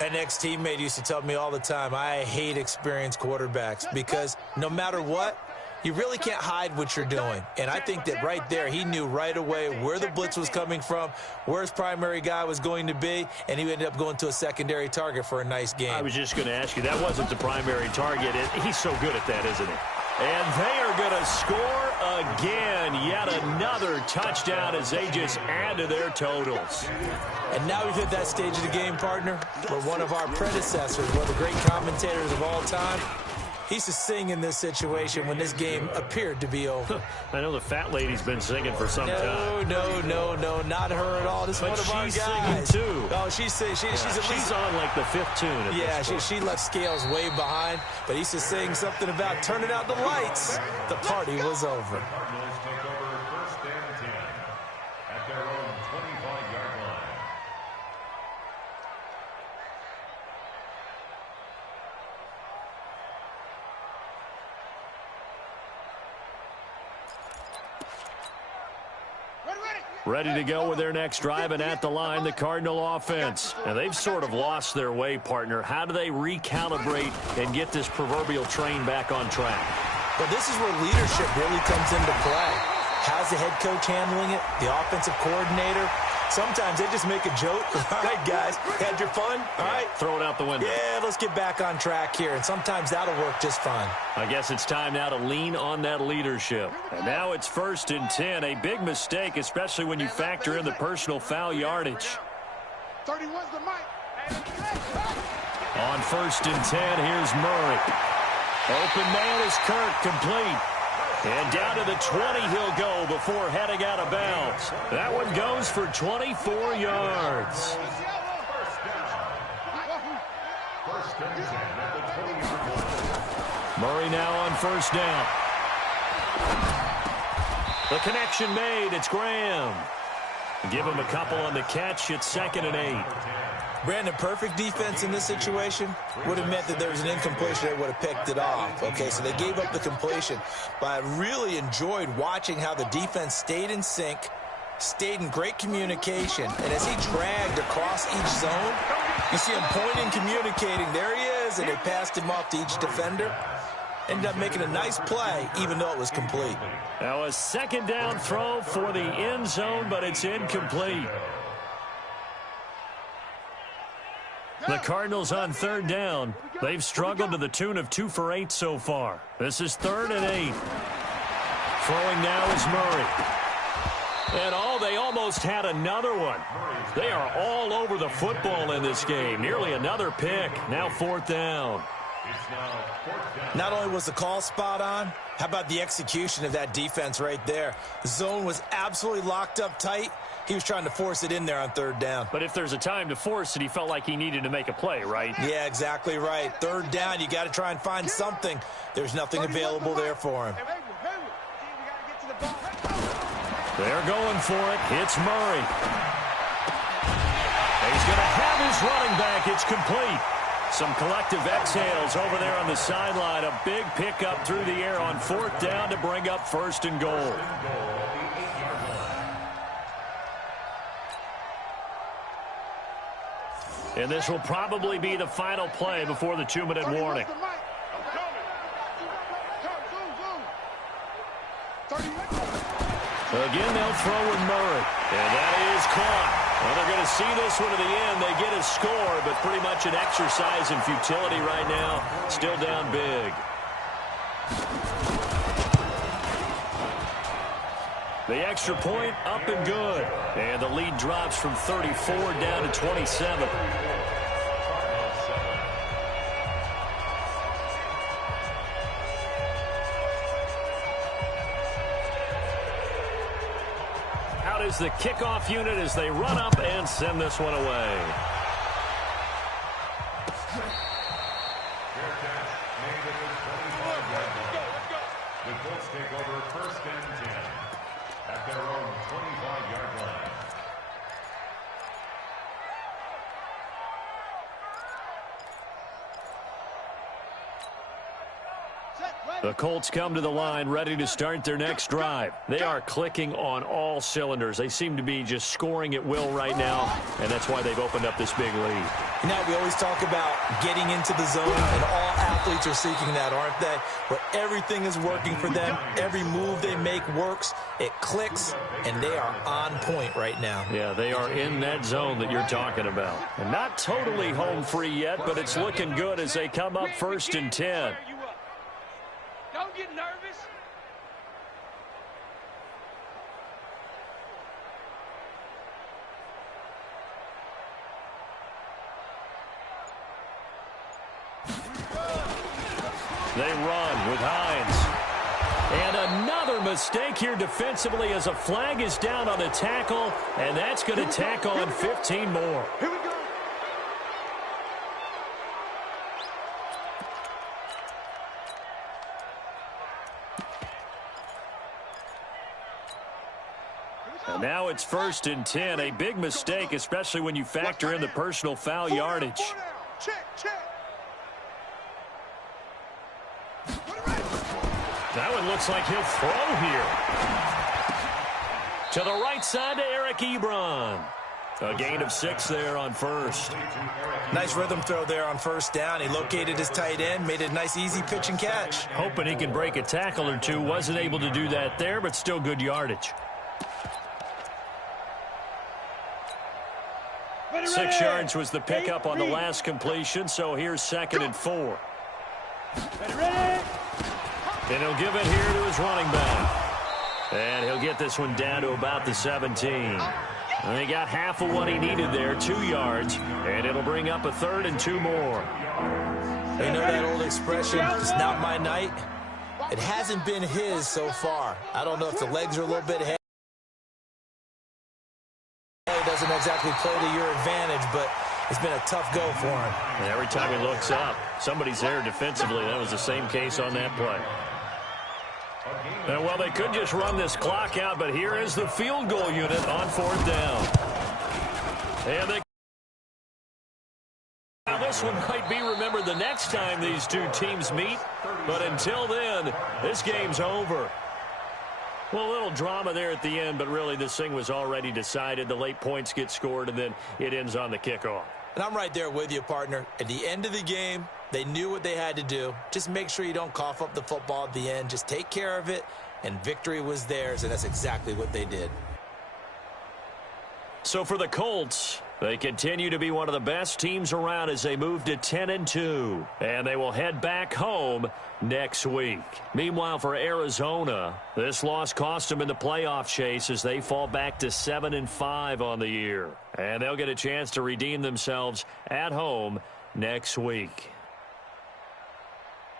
An ex-teammate used to tell me all the time, I hate experienced quarterbacks because no matter what, you really can't hide what you're doing. And I think that right there, he knew right away where the blitz was coming from, where his primary guy was going to be, and he ended up going to a secondary target for a nice game. I was just going to ask you, that wasn't the primary target. He's so good at that, isn't he? And they are going to score again. Yet another touchdown as they just add to their totals. And now we've hit that stage of the game, partner, where one of our predecessors, one of the great commentators of all time, he used to sing in this situation when this game appeared to be over. I know the fat lady's been singing for some time. No, not her at all. This is one of our guys. She's singing too. Oh, she's at least on like the 5th tune. Yeah, she left Scales way behind, but he used to sing something about turning out the lights. The party was over. Cardinals take over 1st and 10 at their own 25-yard line. Ready to go with their next drive, and at the line, the Cardinal offense. And they've sort of lost their way, partner. How do they recalibrate and get this proverbial train back on track? Well, this is where leadership really comes into play. How's the head coach handling it? The offensive coordinator? Sometimes they just make a joke. All right, guys, had your fun? All right. Throw it out the window. Yeah, let's get back on track here. And sometimes that'll work just fine. I guess it's time now to lean on that leadership. And now it's 1st and 10. A big mistake, especially when you factor in the personal foul yardage. 31's the mic. On 1st and 10, here's Murray. Open man is Kirk, complete. And down to the 20 he'll go before heading out of bounds. That one goes for 24 yards. Murray now on 1st down. The connection made. It's Graham. Give him a couple on the catch. It's 2nd and 8. Brandon, perfect defense in this situation would have meant that there was an incompletion. They would have picked it off. Okay, so they gave up the completion. But I really enjoyed watching how the defense stayed in sync, stayed in great communication. And as he dragged across each zone, you see him pointing, communicating. There he is, and they passed him off to each defender. Ended up making a nice play, even though it was complete. Now a second down throw for the end zone, but it's incomplete. The Cardinals on third down. They've struggled to the tune of 2 for 8 so far. This is 3rd and 8. Throwing now is Murray. And they almost had another one. They are all over the football in this game. Nearly another pick. Now 4th down. Not only was the call spot on, how about the execution of that defense right there? The zone was absolutely locked up tight. He was trying to force it in there on 3rd down. But if there's a time to force it, he felt like he needed to make a play, right? Yeah, exactly right. 3rd down, you got to try and find something. There's nothing available there for him. They're going for it. It's Murray. He's going to have his running back. It's complete. Some collective exhales over there on the sideline. A big pickup through the air on 4th down to bring up 1st and goal. And this will probably be the final play before the 2-minute warning. Again, they'll throw with Murray. And that is caught. Well, they're going to see this one to the end. They get a score, but pretty much an exercise in futility right now. Still down big. The extra point up and good. And the lead drops from 34 down to 27. Out is the kickoff unit as they run up and send this one away. The Colts take over 1st and 10 at their own 25-yard line. The Colts come to the line ready to start their next drive. They are clicking on all cylinders. They seem to be just scoring at will right now, and that's why they've opened up this big lead. You know, we always talk about getting into the zone, and all athletes are seeking that, aren't they? Where everything is working for them, every move they make works, it clicks, and they are on point right now. Yeah, they are in that zone that you're talking about. And not totally home free yet, but it's looking good as they come up 1st and 10. Don't get nervous. They run with Hines. And another mistake here defensively as a flag is down on the tackle, and that's going to tack on 15 more. Here we go. And now it's 1st and 10. A big mistake, especially when you factor in the personal foul yardage. Check, check. That one looks like he'll throw here. To the right side to Eric Ebron. A gain of 6 there on 1st. Nice rhythm throw there on 1st down. He located his tight end, made a nice easy pitch and catch. Hoping he can break a tackle or two. Wasn't able to do that there, but still good yardage. 6 yards was the pickup on the last completion, so here's 2nd and 4. And he'll give it here to his running back. And he'll get this one down to about the 17. And he got half of what he needed there, 2 yards. And it'll bring up a 3rd and 2 more. You know that old expression, it's not my night? It hasn't been his so far. I don't know if the legs are a little bit heavy. Doesn't exactly play to your advantage, but it's been a tough go for him. And every time he looks up, somebody's there defensively. That was the same case on that play. And well, they could just run this clock out, but here is the field goal unit on 4th down. And now this one might be remembered the next time these two teams meet, but until then, this game's over. Well, a little drama there at the end, but really this thing was already decided. The late points get scored, and then it ends on the kickoff. And I'm right there with you, partner. At the end of the game, They knew what they had to do. Just make sure you don't cough up the football at the end. Just take care of it, and victory was theirs, and that's exactly what they did. So for the Colts, they continue to be one of the best teams around as they move to 10-2, and they will head back home next week. Meanwhile, for Arizona, this loss cost them in the playoff chase as they fall back to 7-5 on the year, and they'll get a chance to redeem themselves at home next week.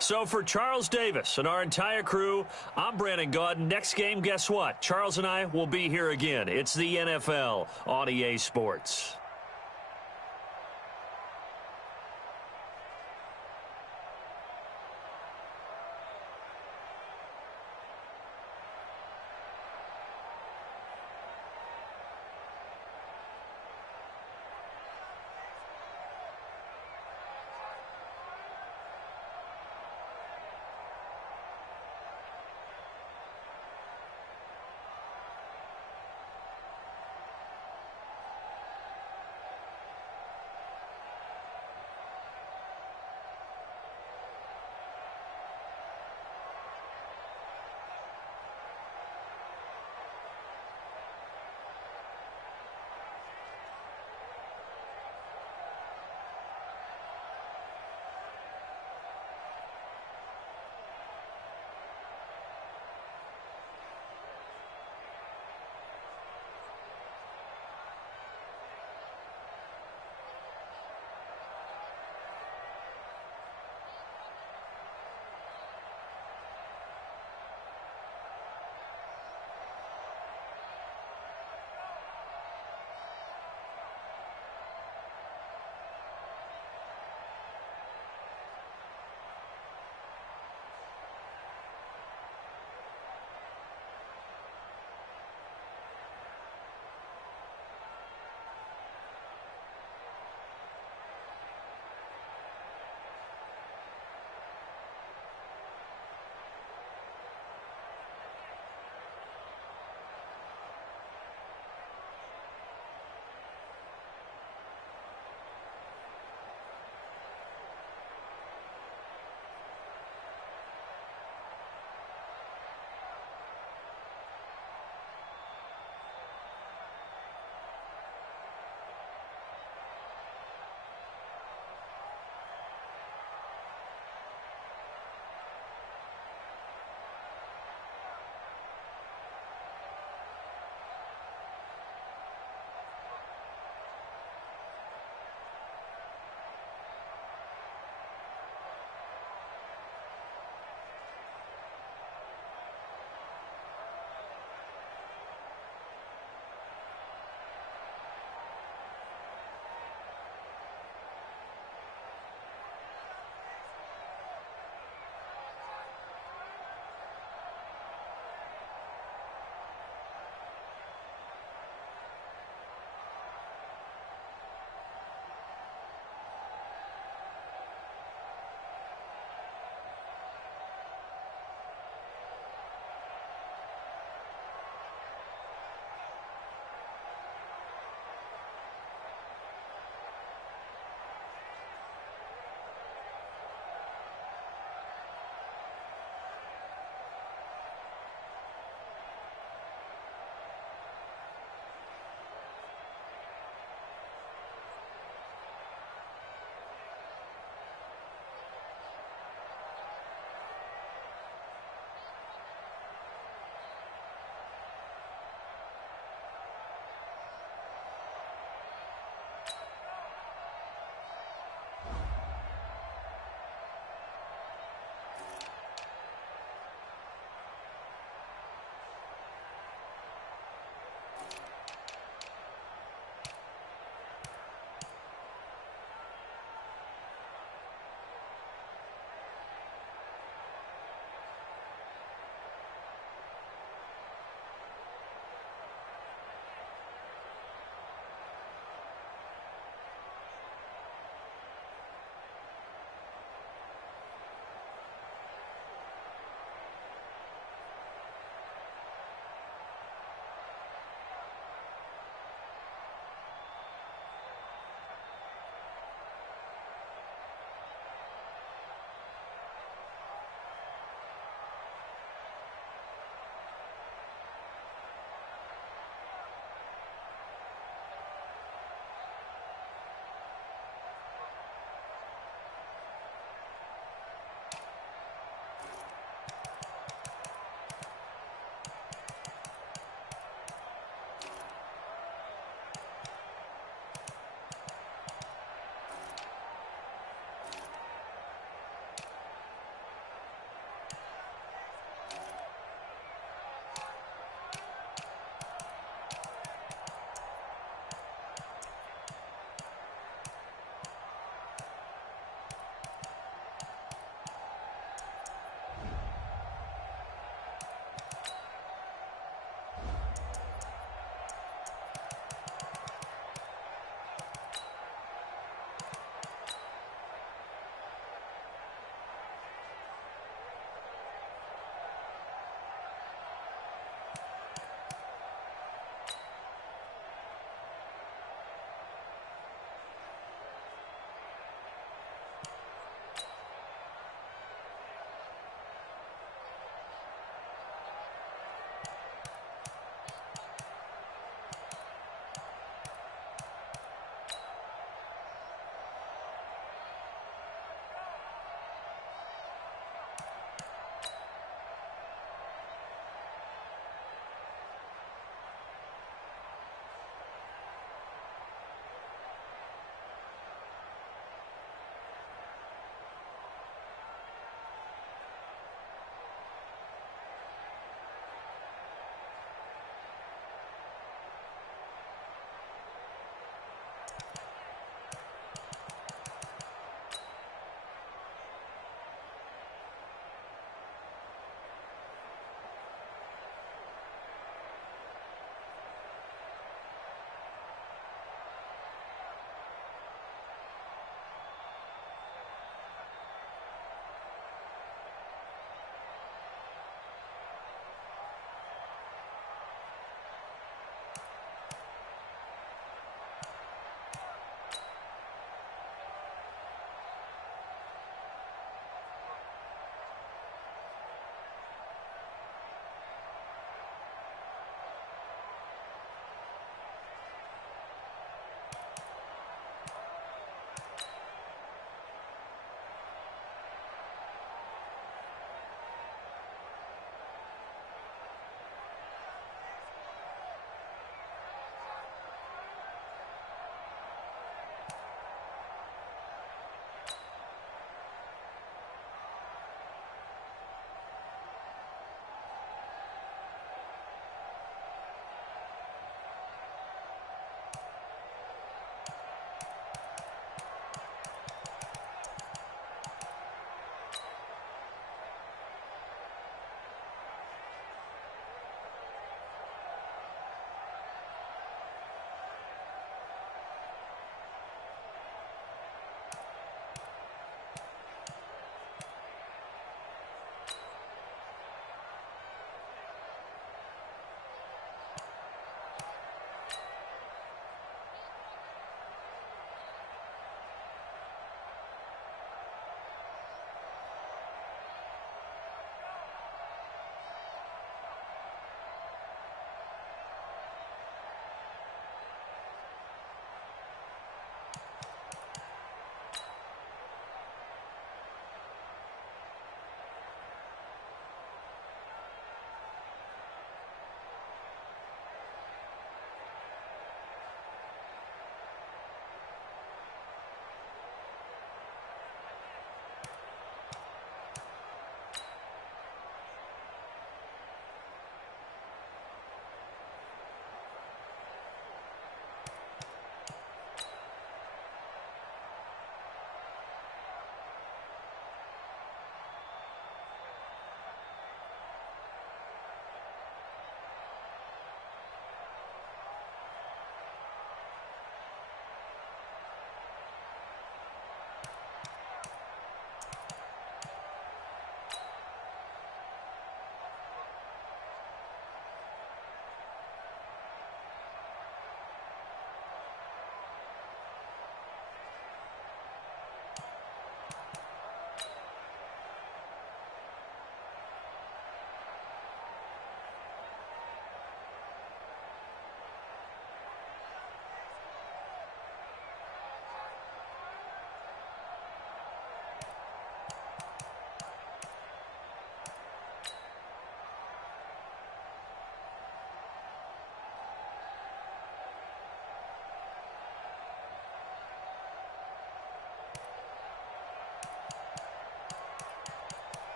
So for Charles Davis and our entire crew, I'm Brandon Gaudin. Next game, guess what? Charles and I will be here again. It's the NFL on EA Sports.